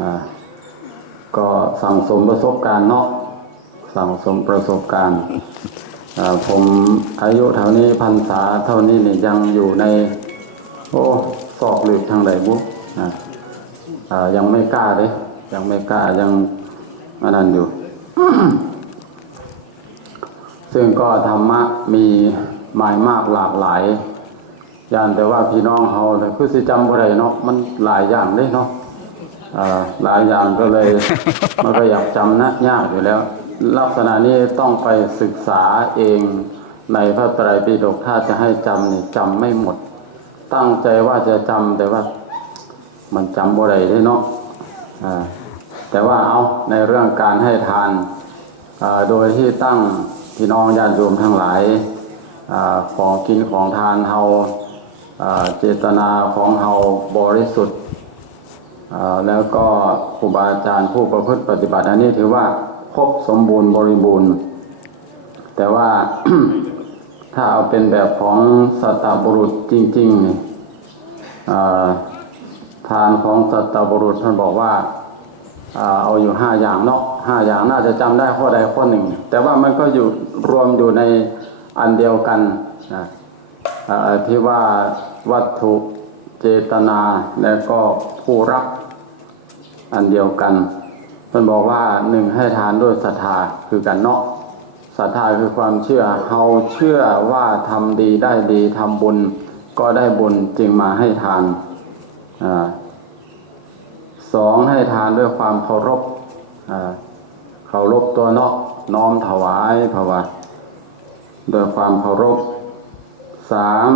นะก็สั่งสมประสบการณ์เนาะสั่งสมประสบการณ์ผมอายุเท่านี้พรรษาเท่านี้เนี่ยยังอยู่ใน โอ้สอกหลืบทางไหนบุ๊กนะยังไม่กล้าเลยยังไม่กล้ายังอันนั้นอยู่ ซึ่งก็ธรรมะมีหมายมากหลากหลายย่างแต่ว่าพี่น้องเขาเนี่ยคือสิจำบ่ได้เนาะมันหลายอย่างเลยเนาะ หลายอย่างก็เลยมันก็อยากจำนะยากอยู่แล้ว ลักษณะนี้ต้องไปศึกษาเองในพระไตรปิฎกถ้าจะให้จำนี่จำไม่หมด ตั้งใจว่าจะจำแต่ว่า มันจำบ่ได้เลยเนาะอ่าแต่ว่าเอาในเรื่องการให้ทานอ่าโดยที่ตั้งพี่น้องญาติโยมทั้งหลายอาของกินของทานเฮาอ่าเจตนาของเฮาบริสุทธิ์อ่า แล้วก็ครูบาอาจารย์ผู้ประพฤติปฏิบัติอันนี้ถือว่าครบสมบูรณ์บริบูรณ์ แต่ว่าถ้าเอาเป็นแบบของสัตบุรุษจริงๆนี่ทานของสัตบุรุษท่านบอกว่าเอาอยู่ห้าอย่างเนาะห้าอย่างน่าจะจำได้ข้อใดข้อหนึ่ง แต่ว่ามันก็อยู่รวมอยู่ในอันเดียวกันนะที่ว่าวัตถุ จตนาและก็ผู้รับอันเดียวกันมันบอกว่าหนึ่งให้ทานด้วยศรัทธาคือกันเนาะศรัทธาคือความเชื่อเฮาเชื่อว่าทำดีได้ดีทำบุญก็ได้บุญจึงมาให้ทานอสองให้ทานด้วยความเคารพเคารพตัวเนาะน้อมถวายภาวะด้วยความเคารพสาม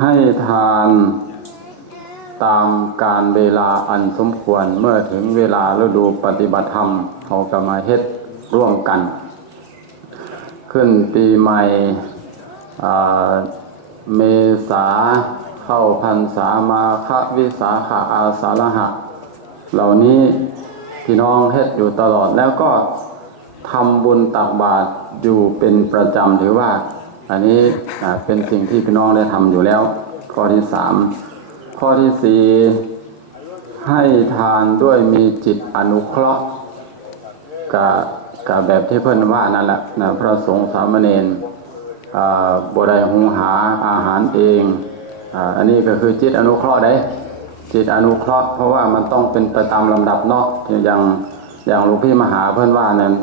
ให้ทานตามการเวลาอันสมควรเมื่อถึงเวลาฤดูปฏิบัติธรรมเขาก็มาเฮ็ดร่วมกัน ขึ้นปีใหม่เมษาเข้าพรรษามาควิสาขาอาสาฬหะ เหล่านี้พี่น้องเฮ็ดอยู่ตลอดแล้วก็ทำบุญตักบาตรอยู่เป็นประจำถือว่า อันนี้เป็นสิ่งที่พี่น้องได้ทำอยู่แล้ว ข้อที่สามข้อที่สี่ให้ทานด้วยมีจิตอนุเคราะห์กับกับแบบที่เพื่อนว่านั่นแหละนะพระสงฆ์สามเณรอ่าบได้หุงหาอาหารเองอ,อันนี้ก็คือจิตอนุเคราะห์ได้จิตอนุเคราะห์เพราะว่ามันต้องเป็นไปตามลำดับเนาะอย่างอย่างหลวงพี่มหาเพื่อนว่านั้น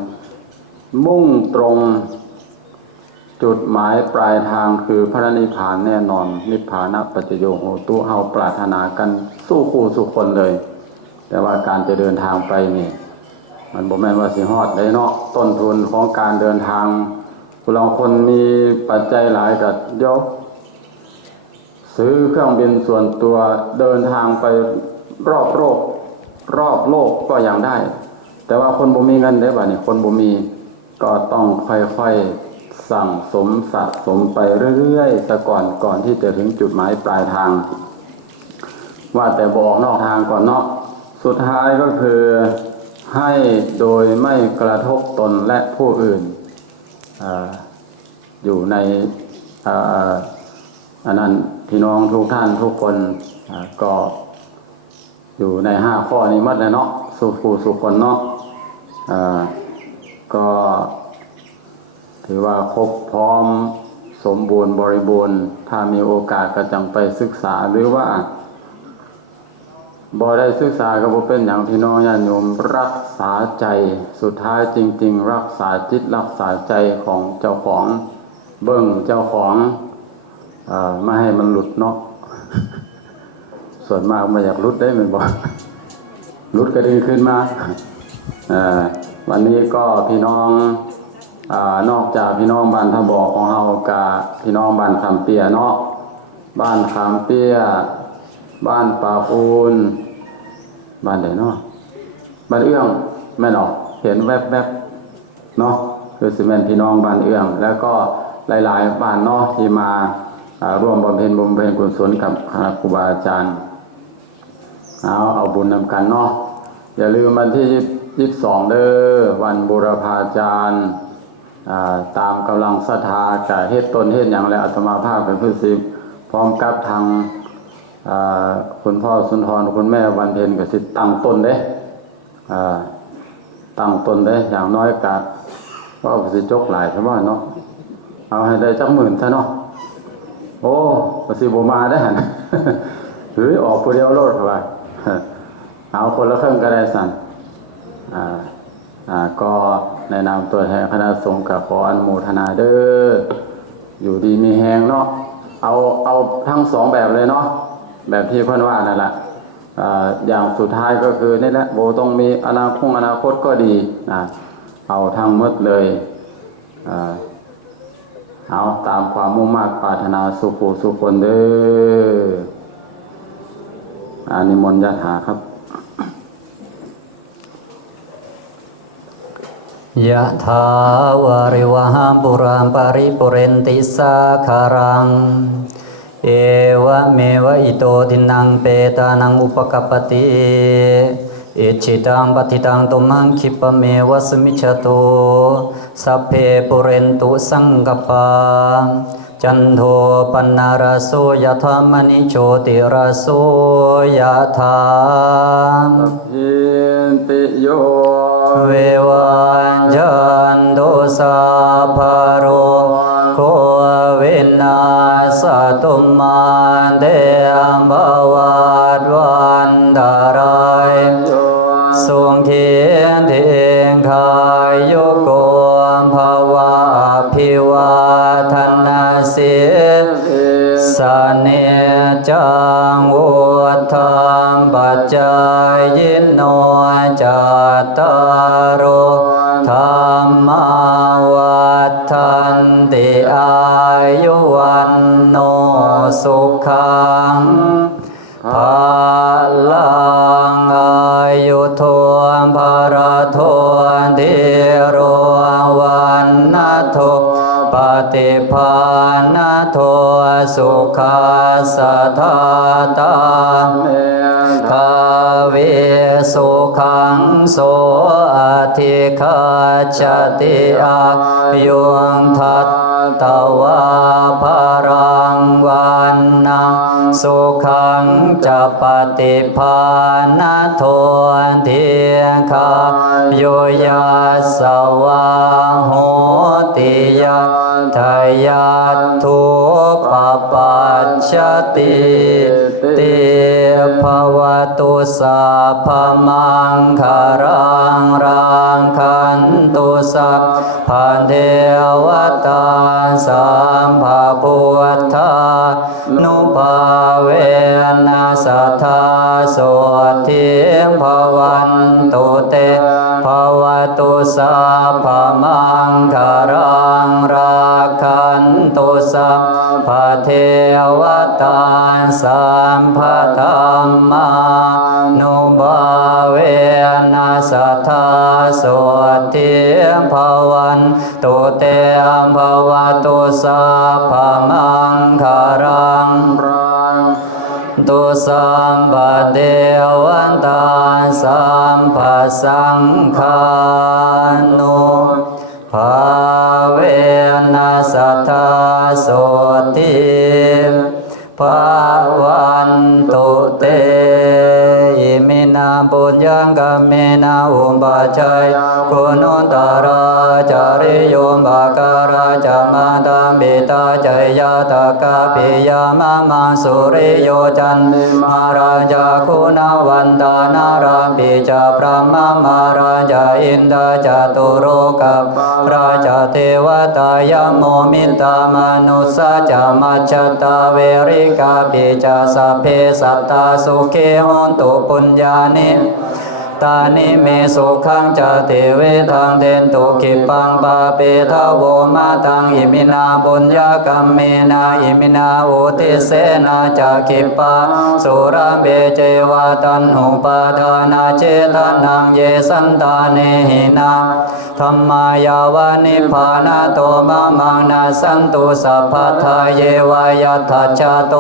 มุ่งตรง จุดหมายปลายทางคือพระนิพพานแน่นอน นิพพานะปัจจโยโหตุเฮาปรารถนากันสู้คู่สู้คนเลย แต่ว่าการจะเดินทางไปนี่ มันบอกแม่ว่าสิฮอดได้เนาะต้นทุนของการเดินทางเราคนมีปัจจัยหลายกับเดี๋ยวซื้อเครื่องบินส่วนตัวเดินทางไปรอบโลก รอบโลกก็ยังได้ แต่ว่าคนบ่มีเงินได้บ่เนี่ยคนบ่มีก็ต้องค่อยๆ สั่งสมสะสมไปเรื่อยๆแต่ก่อนก่อนที่จะถึงจุดหมายปลายทาง ว่าแต่บอกนอกทางก่อนเนาะสุดท้ายก็คือให้โดยไม่กระทบตนและผู้อื่นออยู่ในอันนั้นพี่น้องทุกท่านทุกคนก็อยู่ในห้าข้อนี้มัดเลยเนาะสุขูสุขคนเนาะก็ ถือว่าครบพร้อมสมบูรณ์บริบูรณ์ ถ้ามีโอกาสก็จังไปศึกษาหรือว่าบ่ได้ศึกษาก็บ่เป็นอย่างพี่น้องญาติโยมรักษาใจสุดท้ายจริง ๆ รักษาจิตรักษาใจของเจ้าของเบิ่งเจ้าของอไม่ให้มันหลุดเนาะส่วนมากไม่อยากหลุดได้แมันบอกหลุดก็ดึงขึ้นมาวันนี้ก็พี่น้อง นอกจากพี่น้องบ้านทบอกของเรากับพี่น้องบ้านคำเปียเนาะบ้านคำเปียบ้านป่าปูนบ้านไหนเนาะบ้านเอื้องแม่นอกเห็นแวบๆเนาะคือสิเมนพี่น้องบ้านเอื้อง แล้วก็หลายๆบ้านเนาะที่มาร่วมบำเพ็ญบุญเพ็ญกุศลกับคณะครูบาอาจารย์เอาเอาบุญนำกันเนาะอย่าลืมวันที่ยี่สิบสองเด้อวันบุรพาจารย์ ตามกำลังศรัทธากับเฮ็ดตนเฮ็ดอย่างไรอาตมาภาพเป็นผู้สิพร้อมกับทางคุณพ่อสุนทรคุณแม่วันเพ็ญก็สิตั้งตนเด้ตั้งตนเด้อย่างน้อยกะว่าสิจกหลายใช่ไหมเนาะเอาให้ได้จักหมื่นซะเนาะโอ้กสิบมาได้หันหรือออกผู้เดียวโลดเข้าไปเอาคนละเครึ่องก็ได้สั่นอ่าอ่าก็ ในะนาตัวแทนคณะสงฆ์กับขออนุโมทนาเด้ออยู่ดีมีแหงเนาะเอาเอาทั้งสองแบบเลยเนาะแบบที่เพื่อนว่านั่นแหละอย่างสุดท้ายก็คือนี่แหละโบต้องมีอนาคตอนาคตก็ดีนะเอาทั้งหมดเลยเอาตามความมุ่งมั่นปรารถนาสุขสุขคนเด้ออานิมนต์ยะถาครับ ยะถาวาริวหาปุราปาริปุเรนติสาคารัง เอวะเมวะอิโตทินังเปตานังอุปกปปติอิจิตังปฏิตังตุมังคิปะเมวะสมิจฉตุสัพเพปุเรนตุสังกปาจันโทปนารโสยธามณิโชติราโสยธาอินติโย ววันจันตุสาภโรโควินาสตุมาเดอัมบวาวัน สุขังภาลังอายุทวนภาระทวนทิโรวันนาโทปฏิภาณโทสุขาสะทาตาเมคาเวสุขังโสอธิคาชติอายุงทัต ตวาภารังวันนังสุขังจะปฏิภาณโทเทียคาโยยาสวาโหติยาทายาทุปปา ชติเตภวตุสัพมังคารังรังคันตุสัพพันเทวตาสัมภาพุทธานุภาเวนัสธาโสทิมภวันตุเตภวตุสัพพมังคารัง วตาสัมภธรรมานุบาเวนัสทธาโสทิภวันตุเตมภวตุสัพพมังคารังตุสัมปเดวันตาสัมปสังฆานุภา งกัมเมนาอุปาชัยกุณุตตราจาริโยมบาการาจามาตัมปิตาจยาตากาปิยามามังสุริโยจันมาราจาคุณวันตานาราปิจาพระมามาราจาอินทาจตุโรกับราชาเทวตายโมมิตามนุสจามัจตาเวริกาปิจาสัพเพสัตตาสุเขหนตุปุญญานิ ตานิเมสุขังจะเทเวทังเทนตุขิปังปาเปทาโวมาตังอิมินาบุญญากัมเมนาอิมินาอุติเสนาจะขิปาสุราเบเจวาตันหุปาทานาเจตานังเยสันตาเนหินาธรรมายาวานิพานาโตมะมังนาสันตุสัพพทาเยวายาทัจจโต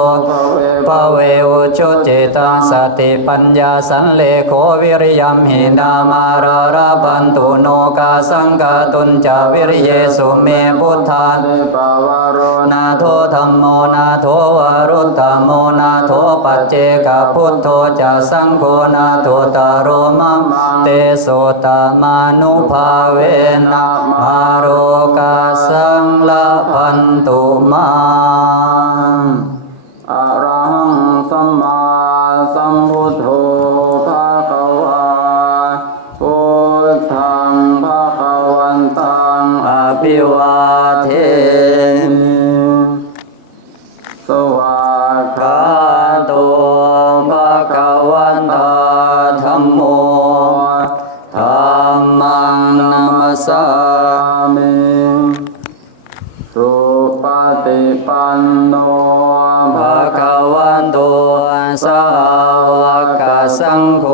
ภเวอุชุจิตังสติปัญญาสันเลโควิริยังมหินามาราราบันตุโนกาสังกาตุนจาวิริเยสุเมพุทธาเนปาวโรนาโทธรรมโมนาโทวรุตตโมนาโทปัจเจกพุทโธจะสังโฆนาโทตารโรมัมเตโสตมานุภาเวนะมาโรกาสังละพันตุมาอะระหังสัมมา นามาสามิสุปฏิปันโนภะคะวันโตสาวกสังโฆ